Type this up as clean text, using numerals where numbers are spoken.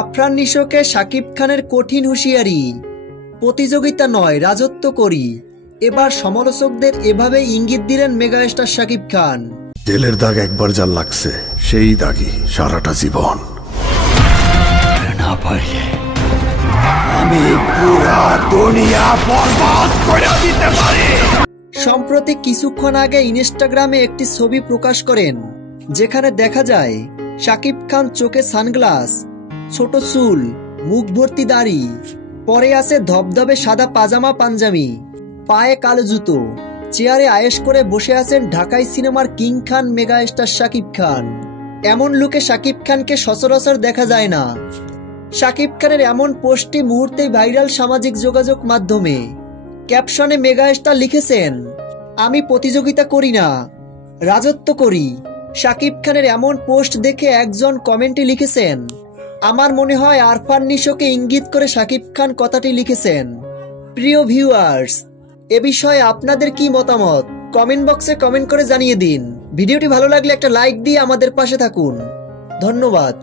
আফরান নিশোকে শাকিব খানের কঠিন হুঁশিয়ারি, প্রতিযোগিতা নয় রাজত্ব করি। এবার সমালোচকদের এভাবে ইঙ্গিত দিলেন মেগাস্টার শাকিব খান। জেলের দাগ একবার যা লাগছে সেই দাগই সারাটা জীবন। না পারলে আমি পুরো দুনিয়া বরবাদ করে দিতে পারি। সম্প্রতি কিছুক্ষণ আগে ইনস্টাগ্রামে একটি ছবি প্রকাশ করেন, যেখানে দেখা যায় শাকিব খান চোখে সানগ্লাস, ছোট চুল, মুখ ভর্তি দাড়ি, পরে আছে ধবধবে সাদা পাজামা পাঞ্জাবি, পায়ে কালো জুতো, চেয়ারে আয়েশ করে বসে আছেন ঢাকাই সিনেমার কিং খান মেগাস্টার শাকিব খান। এমন লুকে শাকিব খানকে সচরাচর দেখা যায় না। শাকিব খানের এমন পোস্টটি মুহূর্তেই ভাইরাল সামাজিক যোগাযোগ মাধ্যমে। ক্যাপশনে মেগাস্টার লিখেছেন, আমি প্রতিযোগিতা করি না, রাজত্ব করি। শাকিব খানের এমন পোস্ট দেখে একজন কমেন্টে লিখেছেন, আমার মনে হয় আরফান নিশোকে ইঙ্গিত করে শাকিব খান কথাটি লিখেছেন। প্রিয় ভিউয়ার্স, এ বিষয়ে আপনাদের কি মতামত কমেন্ট বক্সে কমেন্ট করে জানিয়ে দিন। ভিডিওটি ভালো লাগলে একটা লাইক দিয়ে আমাদের পাশে থাকুন। ধন্যবাদ।